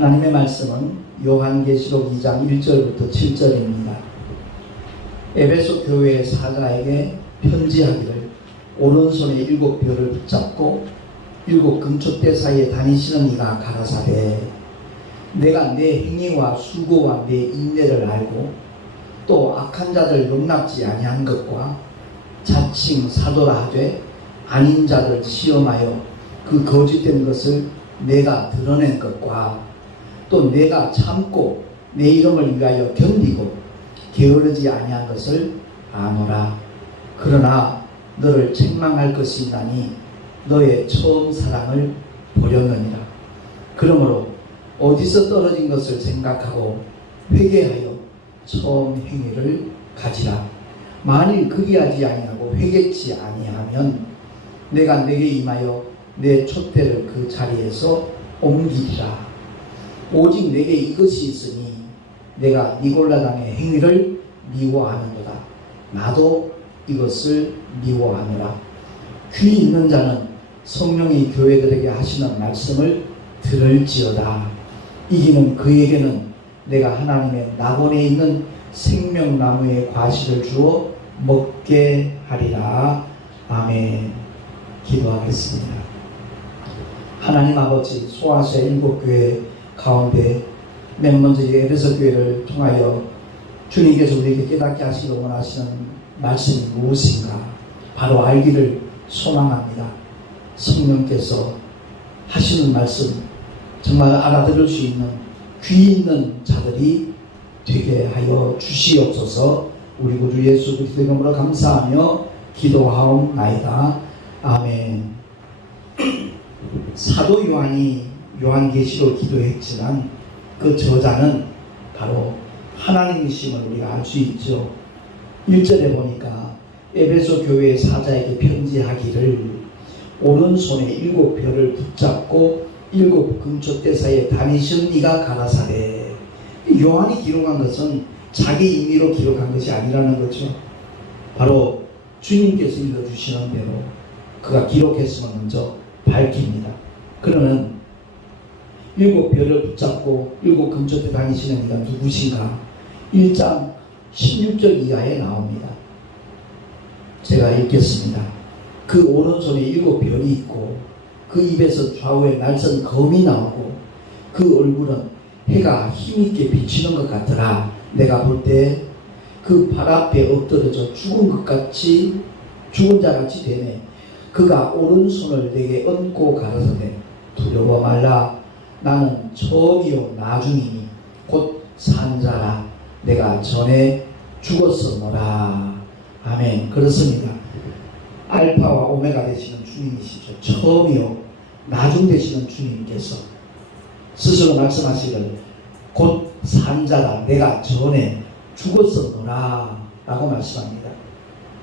하나님의 말씀은 요한계시록 2장 1절부터 7절입니다. 에베소 교회의 사자에게 편지하기를 오른손에 7별을 붙잡고 7 금촛대 사이에 다니시는 이가 가라사대 내가 내 행위와 수고와 내 인내를 알고 또 악한 자들 용납지 아니한 것과 자칭 사도라 하되 아닌 자들 시험하여 그 거짓된 것을 내가 드러낸 것과 또 내가 참고 내 이름을 위하여 견디고 게으르지 아니한 것을 아노라. 그러나 너를 책망할 것이 있나니 너의 처음 사랑을 버렸느니라. 그러므로 어디서 떨어진 것을 생각하고 회개하여 처음 행위를 가지라. 만일 그리하지 아니하고 회개치 아니하면 내가 내게 임하여 내 촛대를 그 자리에서 옮기리라. 오직 내게 이것이 있으니 내가 니골라당의 행위를 미워하는도다. 나도 이것을 미워하노라. 귀 있는 자는 성령이 교회들에게 하시는 말씀을 들을지어다. 이기는 그에게는 내가 하나님의 낙원에 있는 생명나무의 과실을 주어 먹게 하리라. 아멘. 기도하겠습니다. 하나님 아버지, 소아시아 7교회 가운데 맨 먼저 에베소 교회를 통하여 주님께서 우리에게 깨닫게 하시기를 원하시는 말씀이 무엇인가 바로 알기를 소망합니다. 성령께서 하시는 말씀 정말 알아들을 수 있는 귀 있는 자들이 되게 하여 주시옵소서. 우리 구주 예수 그리스도의 이름으로 감사하며 기도하옵나이다. 아멘. 사도 요한이 요한계시로 기도했지만 그 저자는 바로 하나님이심을 우리가 알 수 있죠. 1절에 보니까 에베소 교회의 사자에게 편지하기를 오른손에 7별을 붙잡고 7 금촛대 사이에 다니신 이가 가라사대. 요한이 기록한 것은 자기 임의로 기록한 것이 아니라는 거죠. 바로 주님께서 읽어주시는 대로 그가 기록했음을 먼저 밝힙니다. 그러면 7별을 붙잡고 7 금촛대 다니시는 이가 누구신가? 1장 16절 이하에 나옵니다. 제가 읽겠습니다. 그 오른손에 7별이 있고 그 입에서 좌우에 날선 검이 나오고 그 얼굴은 해가 힘있게 비치는 것 같더라. 내가 볼 때 그 발 앞에 엎드려져 죽은 자같이 되네. 그가 오른손을 내게 얹고 가라사대 두려워 말라. 나는 처음이요 나중이니 곧 산자라. 내가 전에 죽었었노라. 아멘. 그렇습니다. 알파와 오메가 되시는 주님이시죠. 처음이요 나중 되시는 주님께서 스스로 말씀하시기를 곧 산자라. 내가 전에 죽었었노라 라고 말씀합니다.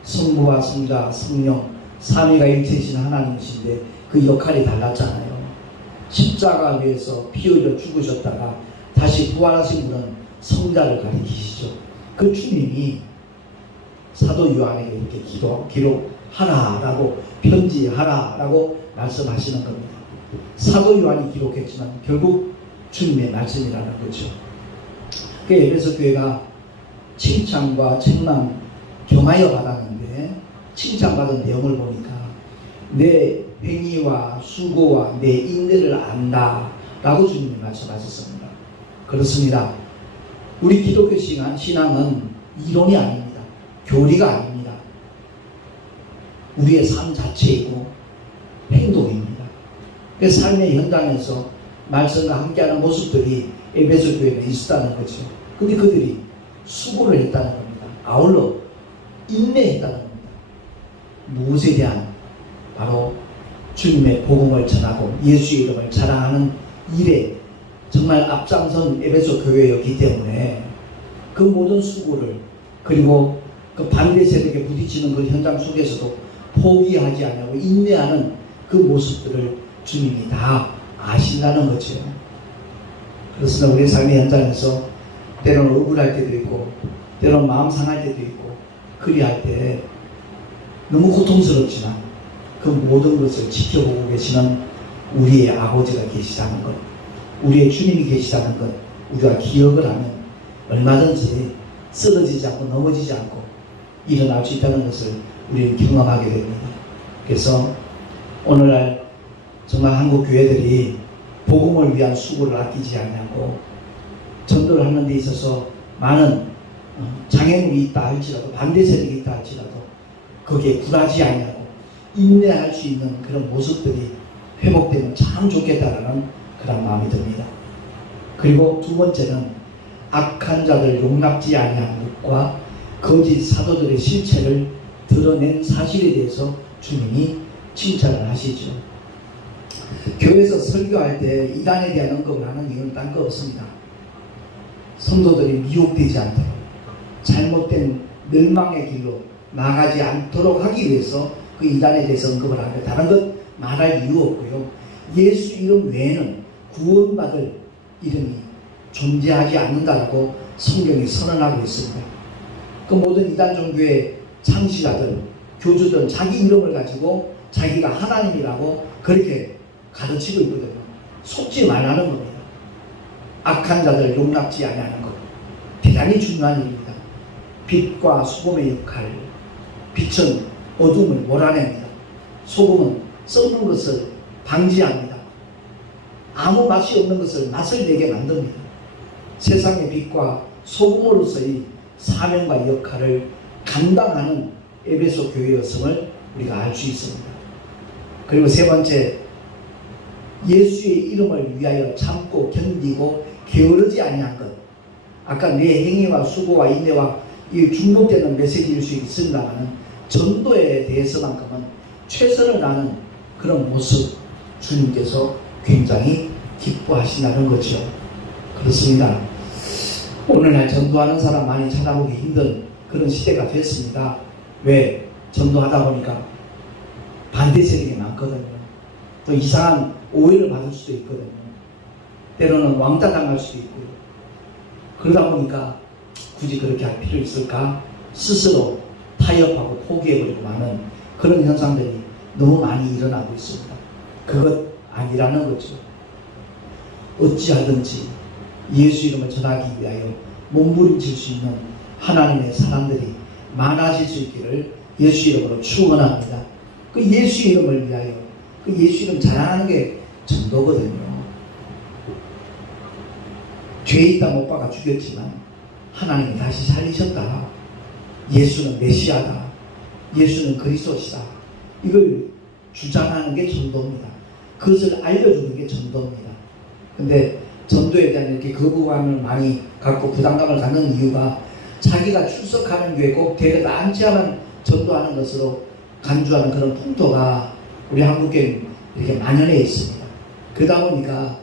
성부와 성자 성령 삼위가 일체이신 하나님이신데 그 역할이 달랐잖아요. 십자가 위에서 피 흘려 죽으셨다가 다시 부활하신 분은 성자를 가리키시죠. 그 주님이 사도 요한에게 이렇게 기록하라라고 편지하라라고 말씀하시는 겁니다. 사도 요한이 기록했지만 결국 주님의 말씀이라는 거죠. 그 에베소 교회가 칭찬과 책망 겸하여 받았는데 칭찬받은 내용을 보니까 내 행위와 수고와 내 인내를 안다 라고 주님이 말씀하셨습니다. 그렇습니다. 우리 기독교 신앙은 이론이 아닙니다. 교리가 아닙니다. 우리의 삶 자체이고 행동입니다. 그 삶의 현장에서 말씀과 함께하는 모습들이 에베소 교회에 있었다는 거죠. 근데 그들이 수고를 했다는 겁니다. 아울러 인내했다는 겁니다. 무엇에 대한? 바로 주님의 복음을 전하고 예수의 이름을 자랑하는 일에 정말 앞장선 에베소 교회였기 때문에 그 모든 수고를 그리고 그 반대 세력에 부딪히는 그 현장 속에서도 포기하지 않고 인내하는 그 모습들을 주님이 다 아신다는 거죠. 그렇습니다. 우리 삶의 현장에서 때로는 억울할 때도 있고 때로는 마음 상할 때도 있고 그리할 때 너무 고통스럽지만 그 모든 것을 지켜보고 계시는 우리의 아버지가 계시다는 것, 우리의 주님이 계시다는 것 우리가 기억을 하면 얼마든지 쓰러지지 않고 넘어지지 않고 일어날 수 있다는 것을 우리는 경험하게 됩니다. 그래서 오늘날 정말 한국 교회들이 복음을 위한 수고를 아끼지 않냐고 전도를 하는 데 있어서 많은 장애물이 있다 할지라도 반대 세력이 있다 할지라도 거기에 굴하지 않냐고 인내할 수 있는 그런 모습들이 회복되면 참 좋겠다라는 그런 마음이 듭니다. 그리고 두 번째는 악한 자들 용납지 아니하는 것과 거짓 사도들의 실체를 드러낸 사실에 대해서 주님이 칭찬을 하시죠. 교회에서 설교할 때 이단에 대한 언급을 하는 이유는 딴 거 없습니다. 성도들이 미혹되지 않도록 잘못된 멸망의 길로 나가지 않도록 하기 위해서 그 이단에 대해서 언급을 하는데 다른 것 말할 이유 없고요. 예수 이름 외에는 구원받을 이름이 존재하지 않는다라고 성경이 선언하고 있습니다. 그 모든 이단 종교의 창시자들, 교주들은 자기 이름을 가지고 자기가 하나님이라고 그렇게 가르치고 있거든요. 속지 말라는 겁니다. 악한 자들을 용납지 아니하는 것 대단히 중요한 일입니다. 빛과 소금의 역할, 빛은 어둠을 몰아냅니다. 소금은 썩는 것을 방지합니다. 아무 맛이 없는 것을 맛을 내게 만듭니다. 세상의 빛과 소금으로서의 사명과 역할을 감당하는 에베소 교회의 여성을 우리가 알 수 있습니다. 그리고 세 번째, 예수의 이름을 위하여 참고 견디고 게으르지 아니한 것. 아까 내 행위와 수고와 인내와 이 중복되는 메시지일 수 있습니다만 전도에 대해서만큼은 최선을 다하는 그런 모습 주님께서 굉장히 기뻐하신다는 거죠. 그렇습니다. 오늘날 전도하는 사람 많이 찾아보기 힘든 그런 시대가 됐습니다. 왜? 전도하다 보니까 반대 세력이 많거든요. 또 이상한 오해를 받을 수도 있거든요. 때로는 왕따 당할 수도 있고요. 그러다 보니까 굳이 그렇게 할 필요 있을까? 스스로 타협하고 포기해버리고 마는 그런 현상들이 너무 많이 일어나고 있습니다. 그것 아니라는 거죠. 어찌하든지 예수 이름을 전하기 위하여 몸부림칠 수 있는 하나님의 사람들이 많아질 수 있기를 예수 이름으로 축원합니다. 그 예수 이름을 위하여 그 예수 이름 자랑하는 게 전도거든요. 죄에 있다 못 박아 죽였지만 하나님이 다시 살리셨다. 예수는 메시아다. 예수는 그리스도시다. 이걸 주장하는 게 전도입니다. 그것을 알려주는 게 전도입니다. 근데 전도에 대한 이렇게 거부감을 많이 갖고 부담감을 갖는 이유가 자기가 출석하는 교회 꼭 데려다 앉혀야만 전도하는 것으로 간주하는 그런 풍토가 우리 한국에 이렇게 만연해 있습니다. 그러다 보니까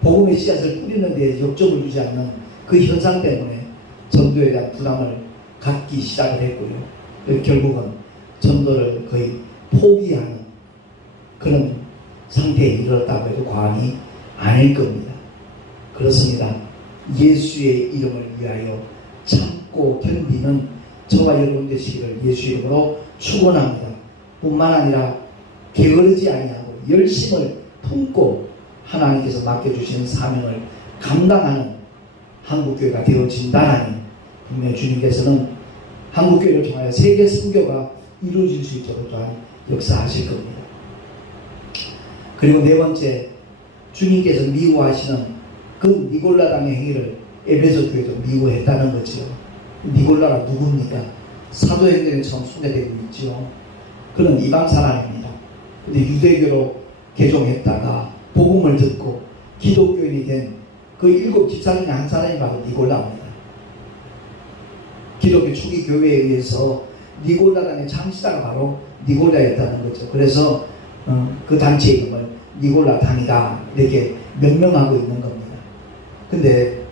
복음의 씨앗을 뿌리는 데 역점을 주지 않는 그 현상 때문에 전도에 대한 부담을 갖기 시작을 했고요. 결국은 전도를 거의 포기하는 그런 상태에 이르렀다고 해도 과언이 아닐 겁니다. 그렇습니다. 예수의 이름을 위하여 참고 견디는 저와 여러분 되시기를 예수 이름으로 축원합니다. 뿐만 아니라 게으르지 아니하고 열심을 품고 하나님께서 맡겨주신 사명을 감당하는 한국교회가 되어진다라니 분명히 주님께서는 한국교회를 통하여 세계 선교가 이루어질 수 있도록 또한 역사하실 겁니다. 그리고 네 번째, 주님께서 미워하시는 그 니골라당의 행위를 에베소 교회도 미워했다는 거죠. 니골라가 누굽니까? 사도행전에 처음 소개되고 있죠. 그는 이방 사람입니다. 근데 유대교로 개종했다가 복음을 듣고 기독교인이 된 그 7 집사 중에 한 사람이 바로 니골라입니다. 기독교 초기 교회에 의해서 니골라당의 창시자가 바로 니골라였다는 거죠. 그래서 그 단체 이름을 니골라당이다 이렇게 명명하고 있는 겁니다. 근데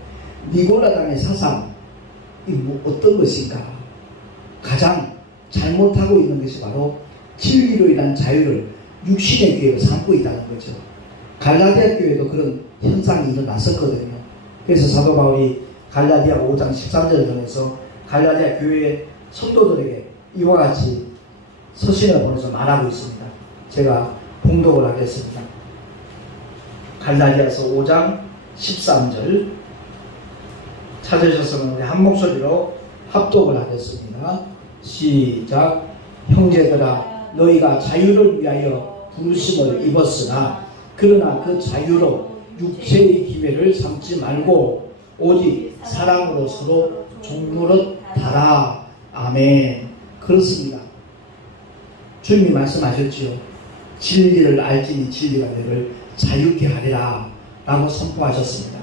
니골라당의 사상 어떤 것인가? 가장 잘못하고 있는 것이 바로 진리로 인한 자유를 육신의 교회로 삼고 있다는 거죠. 갈라디아 교회도 그런 현상이 일어났었거든요. 그래서 사도 바울이 갈라디아 5장 13절을 통해서 갈라디아 교회의 성도들에게 이와 같이 서신을 보내서 말하고 있습니다. 제가 봉독을 하겠습니다. 갈라디아서 5장 13절 찾으셨으면 우리 한 목소리로 합독을 하겠습니다. 시작. 형제들아, 너희가 자유를 위하여 부르심을 입었으나 그러나 그 자유로 육체의 기회를 삼지 말고 오직 사랑으로 서로 종노릇 하라. 아멘. 그렇습니다. 주님이 말씀하셨지요. 진리를 알지니 진리가 너를 자유케 하리라 라고 선포하셨습니다.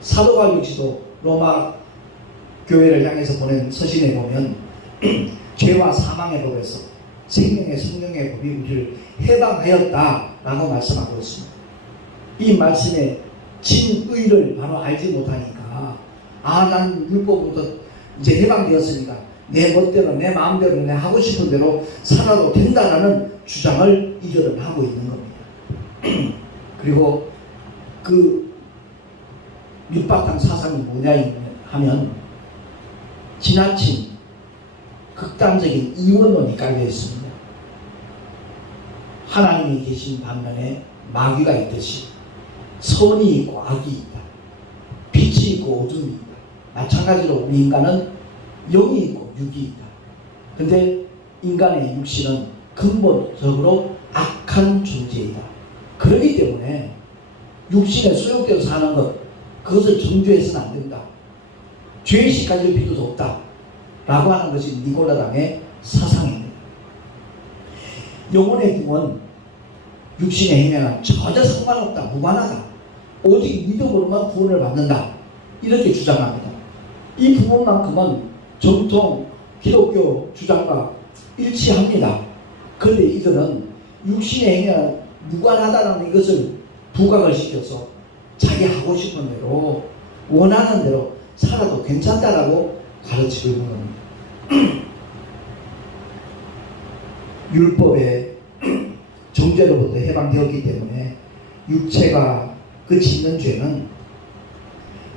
사도 바울 역시도 로마 교회를 향해서 보낸 서신에 보면 죄와 사망의 법에서 생명의 성령의 법이 우리를 해방하였다 라고 말씀하고 있습니다. 이 말씀에 진의를 바로 알지 못하니까 난 율법부터 이제 해방되었으니까 내 멋대로 내 마음대로 내 하고 싶은 대로 살아도 된다라는 주장을 이들은 하고 있는 겁니다. 그리고 그 밑바탕 사상이 뭐냐 하면 지나친 극단적인 이원론이 깔려 있습니다. 하나님이 계신 반면에 마귀가 있듯이 선이 있고 악이 있다. 빛이 있고 어둠이 있다. 마찬가지로 우리 인간은 영이 있고 육이 있다. 근데 인간의 육신은 근본적으로 악한 존재이다. 그렇기 때문에 육신에 소욕되어 사는 것, 그것을 정죄해서는 안 된다. 죄의식 가질 필요도 없다. 라고 하는 것이 니고라당의 사상입니다. 영혼의 구원, 육신의 행위는 전혀 상관없다. 무관하다. 오직 믿음으로만 구원을 받는다. 이렇게 주장합니다. 이 부분만큼은 정통 기독교 주장과 일치합니다. 그런데 이들은 육신의 행위는 무관하다는 이것을 부각을 시켜서 자기 하고 싶은 대로 원하는 대로 살아도 괜찮다라고 가르치고 있는 겁니다. 율법의 정죄로부터 해방되었기 때문에 육체가 그 짓는 죄는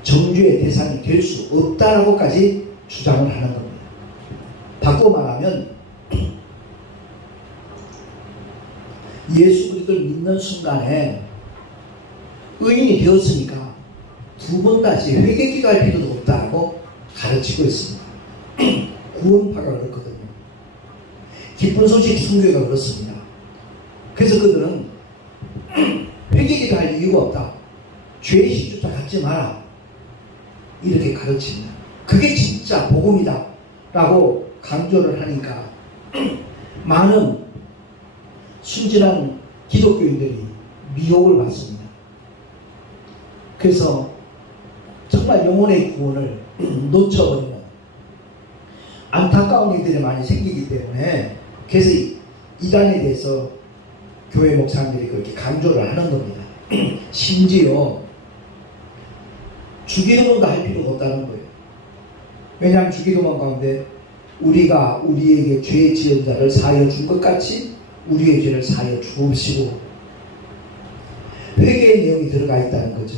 정죄의 대상이 될 수 없다라고까지 주장을 하는 겁니다. 바꿔 말하면 예수 그리스도를 믿는 순간에 의인이 되었으니까 두 번 다시 회개 기도할 필요도 없다고 가르치고 있습니다. 구원파가 그렇거든요. 기쁜 소식 선교회가 그렇습니다. 그래서 그들은 회개 기도할 이유가 없다. 죄의식조차 갖지 마라. 이렇게 가르칩니다. 그게 진짜 복음이다 라고 강조를 하니까 많은 순진한 기독교인들이 미혹을 받습니다. 그래서 정말 영혼의 구원을 놓쳐버리는 안타까운 일들이 많이 생기기 때문에 그래서 이단에 대해서 교회 목사님들이 그렇게 강조를 하는 겁니다. 심지어 주기도문도 할 필요가 없다는 거예요. 왜냐하면 주기도문 가운데 우리가 우리에게 죄 지은 자를 사하여 준 것 같이 우리의 죄를 사하여 주옵시고 회개의 내용이 들어가 있다는 거죠.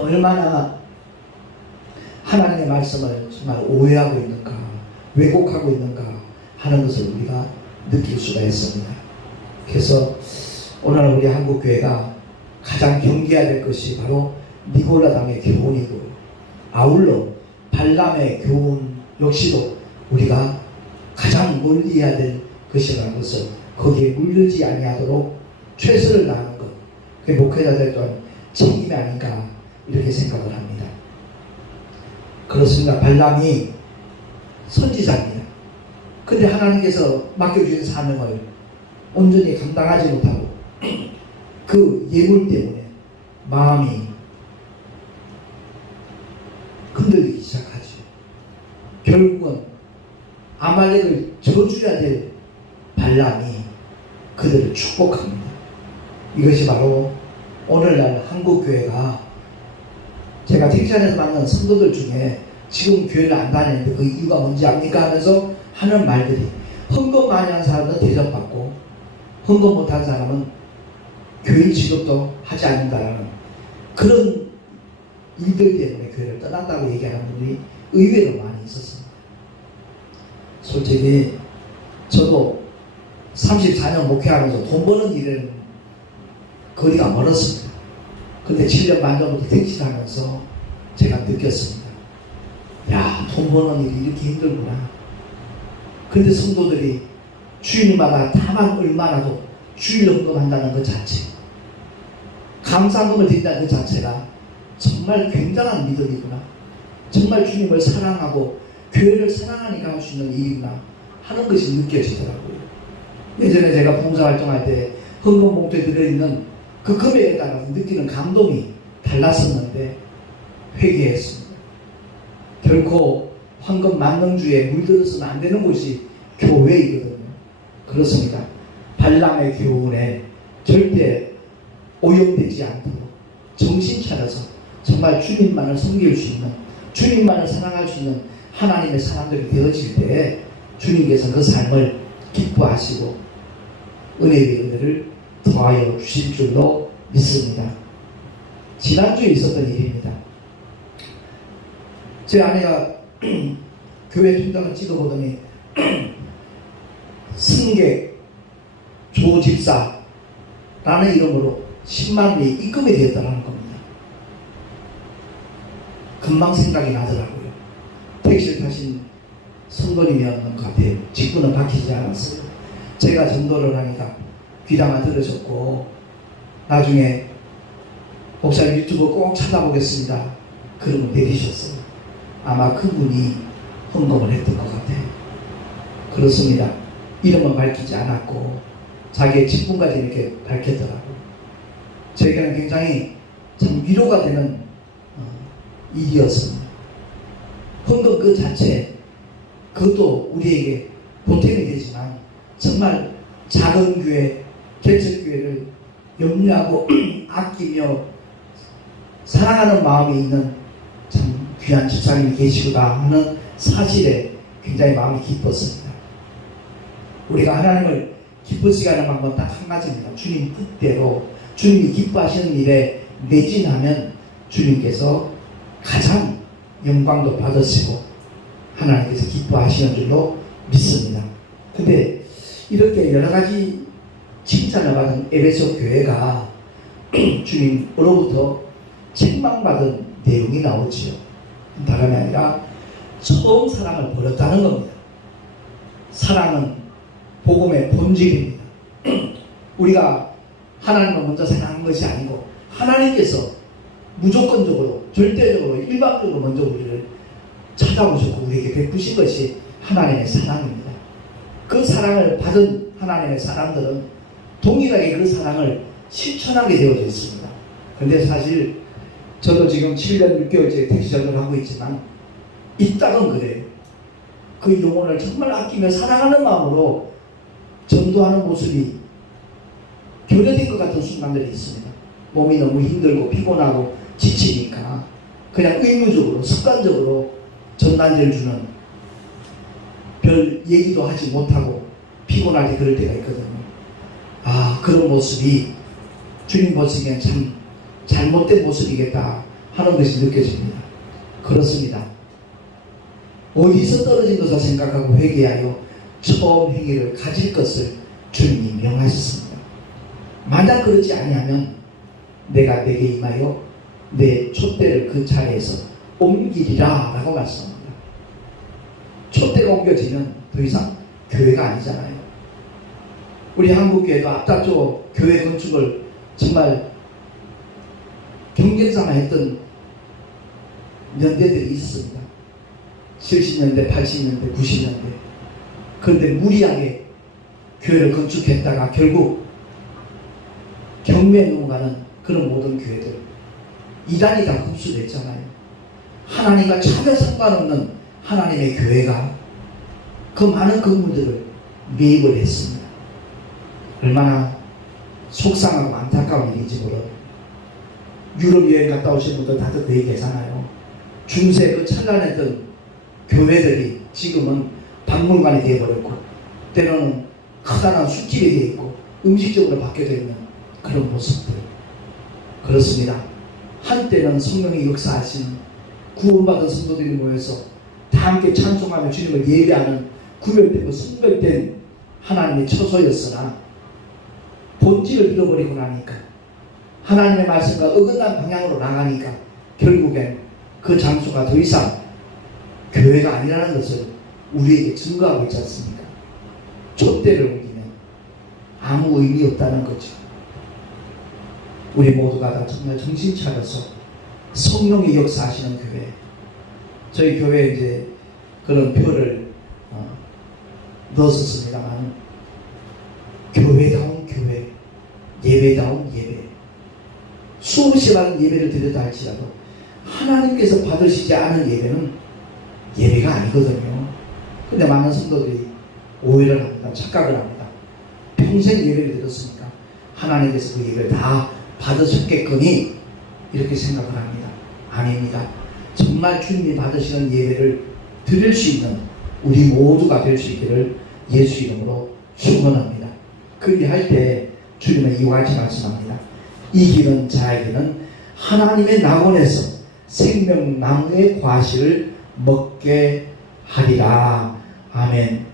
얼마나 하나님의 말씀을 정말 오해하고 있는가, 왜곡하고 있는가 하는 것을 우리가 느낄 수가 있습니다. 그래서 오늘 우리 한국교회가 가장 경계해야 될 것이 바로 니고라당의 교훈이고, 아울러 발람의 교훈 역시도 우리가 가장 멀리해야 될 것이라는 것을, 거기에 물들지 아니하도록 최선을 다하는 것, 그게 목회자들의 또한 책임이 아닌가 이렇게 생각을 합니다. 그렇습니다. 발람이 선지자입니다. 근데 하나님께서 맡겨주신 사명을 온전히 감당하지 못하고 그 예물 때문에 마음이 흔들리기 시작하죠. 결국은 아말렉을 저주해야 될 발람이 그들을 축복합니다. 이것이 바로 오늘날 한국교회가, 제가 텍사스에서 만난 성도들 중에 지금 교회를 안 다니는데 그 이유가 뭔지 압니까? 하면서 하는 말들이, 헌금 많이 한 사람은 대접받고 헌금 못한 사람은 교인 취급도 하지 않는다라는 그런 일들 때문에 교회를 떠났다고 얘기하는 분들이 의외로 많이 있었습니다. 솔직히 저도 34년 목회하면서 돈 버는 일은 거리가 멀었습니다. 근데 7년 반 전부터 택시를 하면서 제가 느꼈습니다. 야, 돈 버는 일이 이렇게 힘들구나. 근데 성도들이 주일마다 다만 얼마라도 주일 헌금한다는 것 자체, 감사금을 드린다는 것 자체가 정말 굉장한 믿음이구나. 정말 주님을 사랑하고 교회를 사랑하니까 할 수 있는 일이구나 하는 것이 느껴지더라고요. 예전에 제가 봉사활동할 때 헌금 봉투에 들어있는 그 금액에 따라서 느끼는 감동이 달랐었는데 회개했습니다. 결코 황금 만능주에 물들어서는 안 되는 곳이 교회이거든요. 그렇습니다. 발람의 교훈에 절대 오염되지 않도록 정신 차려서 정말 주님만을 섬길 수 있는, 주님만을 사랑할 수 있는 하나님의 사람들이 되어질 때 주님께서 그 삶을 기뻐하시고 은혜의 은혜를 더하여 주실 줄로 믿습니다. 지난주에 있었던 일입니다. 제 아내가 교회 통장을 찍어보더니 승객 조집사라는 이름으로 10만 원이 입금이 되었다는 겁니다. 금방 생각이 나더라고요. 택시를 타신 성도님이었는 것 같아요. 직분은 밝히지 않았어요. 제가 전도를 하니까 귀담아 들으셨고 나중에 목사님 유튜브 꼭 찾아보겠습니다. 그러면 내리셨어요. 아마 그분이 헌금을 했던 것 같아요. 그렇습니다. 이름은 밝히지 않았고 자기의 직분까지 이렇게 밝혔더라고요. 저에게는 굉장히 참 위로가 되는 일이었습니다. 헌금 그 자체, 그것도 우리에게 보탬이 되지만 정말 작은 교회, 개척교회를 염려하고 아끼며 사랑하는 마음이 있는 참 귀한 집사님이 계시구나 하는 사실에 굉장히 마음이 기뻤습니다. 우리가 하나님을 기쁘시게 하는 방법은 딱 한 가지입니다. 주님 뜻대로 주님이 기뻐하시는 일에 매진하면 주님께서 가장 영광도 받으시고 하나님께서 기뻐하시는 줄로 믿습니다. 근데 이렇게 여러가지 칭찬을 받은 에베소 교회가 주님으로부터 책망받은 내용이 나오지요. 다름이 아니라 처음 사랑을 버렸다는 겁니다. 사랑은 복음의 본질입니다. 우리가 하나님을 먼저 사랑한 것이 아니고 하나님께서 무조건적으로, 절대적으로, 일방적으로 먼저 우리를 찾아오셨고 우리에게 베푸신 것이 하나님의 사랑입니다. 그 사랑을 받은 하나님의 사람들은 동일하게 그 사랑을 실천하게 되어져 있습니다. 그런데 사실 저도 지금 7년 6개월째 택시 전도를 하고 있지만 이따금 그래요. 그 영혼을 정말 아끼며 사랑하는 마음으로 전도하는 모습이 결여된 것 같은 순간들이 있습니다. 몸이 너무 힘들고 피곤하고 지치니까 그냥 의무적으로 습관적으로 전단지를 주는, 별 얘기도 하지 못하고 피곤할 때 그럴 때가 있거든요. 아, 그런 모습이 주님 보시기엔 참 잘못된 모습이겠다 하는 것이 느껴집니다. 그렇습니다. 어디서 떨어진 것을 생각하고 회개하여 처음 행위를 가질 것을 주님이 명하셨습니다. 만약 그렇지 아니하면 내가 내게 임하여 내 촛대를 그 자리에서 옮기리라 라고 말씀합니다. 촛대가 옮겨지면 더 이상 교회가 아니잖아요. 우리 한국교회도 앞다투어 교회 건축을 정말 경쟁삼아 했던 연대들이 있습니다. 70년대, 80년대, 90년대. 그런데 무리하게 교회를 건축했다가 결국 경매에 넘어가는 그런 모든 교회들, 이단이 다 흡수됐잖아요. 하나님과 전혀 상관없는 하나님의 교회가 그 많은 건물들을 매입을 했습니다. 얼마나 속상하고 안타까운 일인지 몰라요. 유럽 여행 갔다 오신 분들 다들 그 얘기 하잖아요. 중세 그 찬란했던 교회들이 지금은 박물관이 되어버렸고 때로는 커다란 숲길이 되어 있고 음식적으로 바뀌어져 있는 그런 모습들. 그렇습니다. 한때는 성령의 역사하신 구원받은 성도들이 모여서 다 함께 찬송하며 주님을 예배하는 구별되고 성별된 하나님의 처소였으나 본질을 잃어버리고 나니까 하나님의 말씀과 어긋난 방향으로 나가니까 결국엔 그 장소가 더 이상 교회가 아니라는 것을 우리에게 증거하고 있지 않습니까? 촛대를 옮기면 아무 의미 없다는 거죠. 우리 모두가 다 정말 정신 차려서 성령의 역사하시는 교회, 저희 교회에 이제 그런 표를 넣었습니다만, 교회다운 교회, 예배다운 예배, 수없이 많은 예배를 드렸다 할지라도 하나님께서 받으시지 않은 예배는 예배가 아니거든요. 근데 많은 성도들이 오해를 합니다. 착각을 합니다. 평생 예배를 드렸으니까 하나님께서 그 예배를 다 받으셨겠거니 이렇게 생각을 합니다. 아닙니다. 정말 주님이 받으시는 예배를 드릴 수 있는 우리 모두가 될 수 있기를 예수 이름으로 축원합니다. 그리할 때 주님은 이와 같이 말씀합니다. 이기는 자에게는 하나님의 낙원에서 생명나무의 과실을 먹게 하리라. 아멘.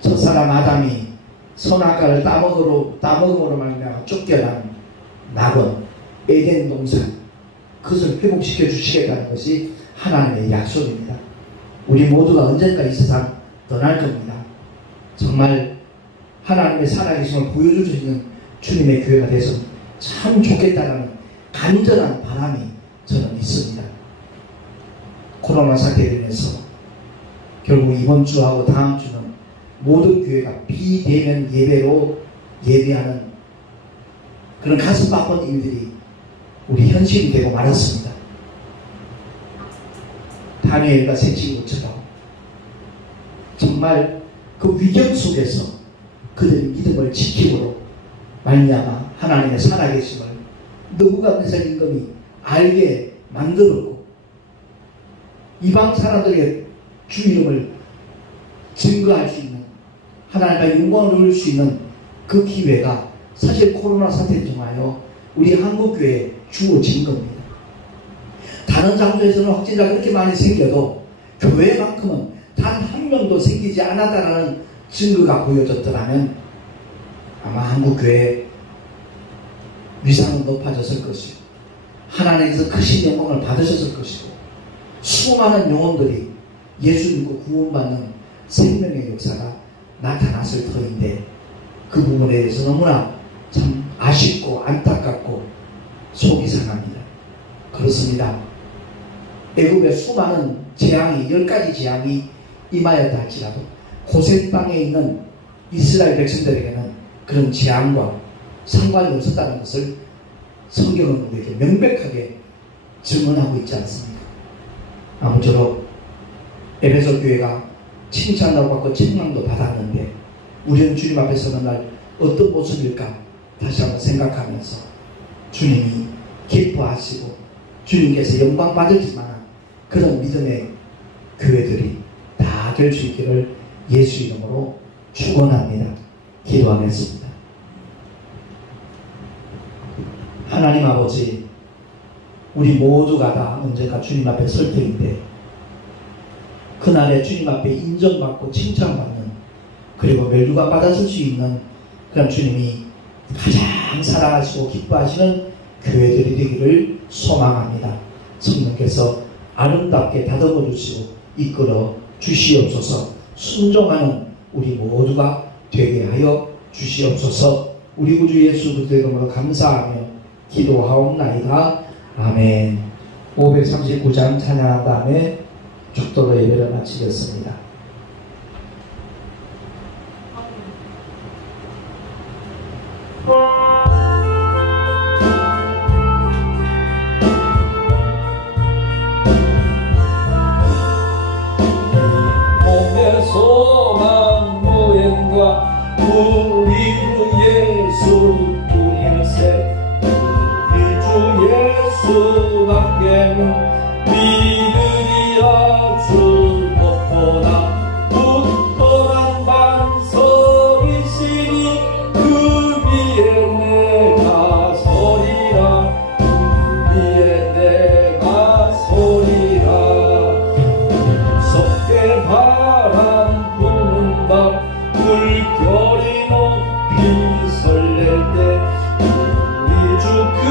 첫사람 아담이 선악과를 따먹음으로 말미암아 쫓겨난 낙원, 에덴 동산, 그것을 회복시켜 주시겠다는 것이 하나님의 약속입니다. 우리 모두가 언젠가 이 세상 떠날 겁니다. 정말 하나님의 살아계심을 보여줄 수 있는 주님의 교회가 돼서 참 좋겠다는 간절한 바람이 저는 있습니다. 코로나 사태로 인해서 결국 이번 주하고 다음 주는 모든 교회가 비대면 예배로 예배하는 그런 가슴 아픈 일들이 우리 현실이 되고 말았습니다. 다니엘과 새 친구처럼 정말 그 위경 속에서 그들의 믿음을 지킴으로 말미암아 하나님의 살아계심을 느부갓네살 임금이 알게 만들었고, 이방 사람들에게 주 이름을 증거할 수 있는, 하나님과 영광을 누릴 수 있는 그 기회가 사실 코로나 사태를 통하여 우리 한국교회에 주어진 겁니다. 다른 장소에서는 확진자가 그렇게 많이 생겨도 교회만큼은 단 한 명도 생기지 않았다는 증거가 보여졌더라면 아마 한국교회의 위상은 높아졌을 것이고 하나님께서 크신 영광을 받으셨을 것이고 수많은 영혼들이 예수 믿고 구원받는 생명의 역사가 나타났을 터인데, 그 부분에 대해서 너무나 참 아쉽고 안타깝고 속이 상합니다. 그렇습니다. 애굽의 수많은 재앙이 10가지 재앙이 임하였다 할지라도 고센 땅에 있는 이스라엘 백성들에게는 그런 재앙과 상관이 없었다는 것을 성경은 우리에게 명백하게 증언하고 있지 않습니까? 아무쪼록 에베소 교회가 칭찬도 받고 책망도 받았는데 우리는 주님 앞에 서는 날 어떤 모습일까 다시 한번 생각하면서 주님이 기뻐하시고 주님께서 영광 받으실 만한 그런 믿음의 교회들이 다 될 수 있기를 예수 이름으로 축원합니다. 기도하겠습니다. 하나님 아버지, 우리 모두가 다 언젠가 주님 앞에 설 때인데 그날에 주님 앞에 인정받고 칭찬받는, 그리고 멸류관 받았을 수 있는 그런 주님이 가장 사랑하시고 기뻐하시는 교회들이 되기를 소망합니다. 성령께서 아름답게 다듬어 주시고 이끌어 주시옵소서. 순종하는 우리 모두가 되게 하여 주시옵소서. 우리 구주 예수 그리스도의 이름으로 감사하며 기도하옵나이다. 아멘. 539장 찬양한 다음에 축도로 예배를 마치겠습니다. 소망 무행과 우리 주 예수 둘세, 우리 주 예수밖에는 믿으리라. 주 높거나 굳건한 반석이시니 그 위에 내가 서리라. 그 위에 내가 서리라. 무섭게 바람 부는 밤 물결이 높이 설렐 때 우리 주 그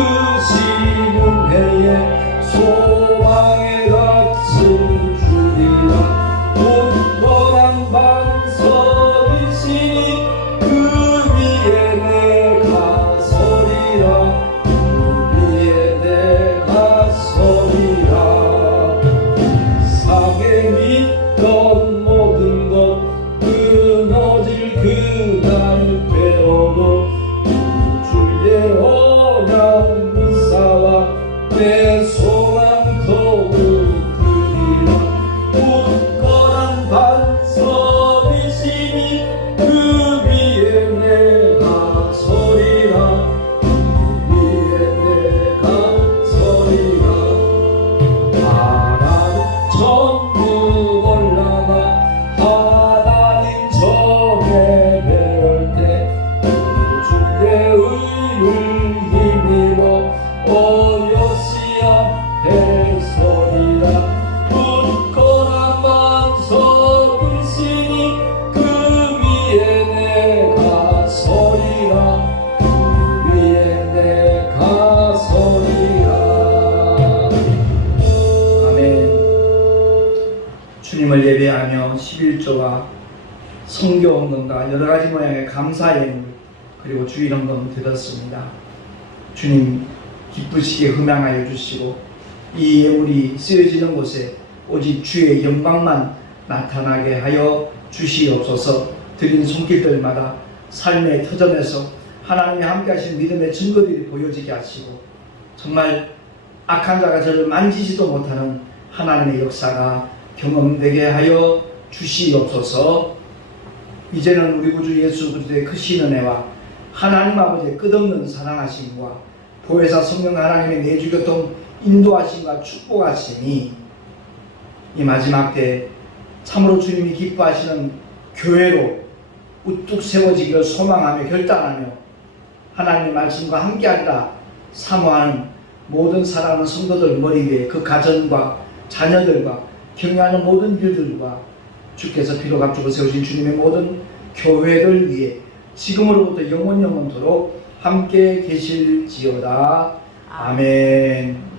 11조와 성교 헌금과 여러 가지 모양의 감사 예물 그리고 주일 헌금 드렸습니다. 주님 기쁘시게 흠양하여 주시고 이 예물이 쓰여지는 곳에 오직 주의 영광만 나타나게 하여 주시옵소서. 드린 손길들마다 삶의 터전에서 하나님이 함께하신 믿음의 증거들이 보여지게 하시고 정말 악한 자가 저를 만지지도 못하는 하나님의 역사가 경험되게 하여 주시옵소서. 이제는 우리 구주 예수 그리스도의 크신 은혜와 하나님 아버지의 끝없는 사랑하심과 보혜사 성령 하나님의 내주교통 인도하심과 축복하심이 이 마지막 때 참으로 주님이 기뻐하시는 교회로 우뚝 세워지기를 소망하며 결단하며 하나님의 말씀과 함께하리라 사모하는 모든 사랑하는 성도들 머리 위에 그 가정과 자녀들과 경영하는 모든 일들과 주께서 피로 값주고 세우신 주님의 모든 교회들 위에 지금으로부터 영원토록 함께 계실지어다. 아멘.